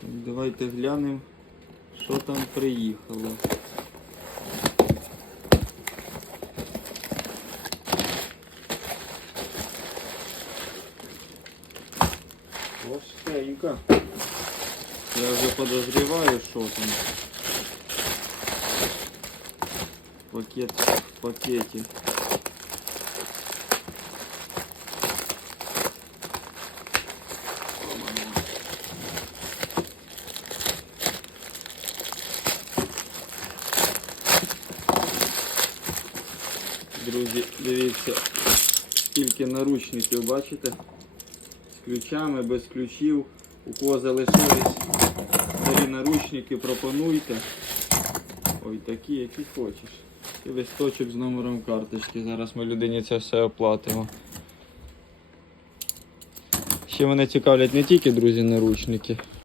Так, давайте глянемо, що там приїхало. Важкенько. Я вже подозреваю, що там. Пакет в пакете. Друзі, дивіться, скільки наручників, бачите? З ключами, без ключів. У кого залишились старі наручники, пропонуйте. Ой, такі, які хочеш. І листочок з номером карточки. Зараз ми людині це все оплатимо. Ще мене цікавлять не тільки, друзі, наручники.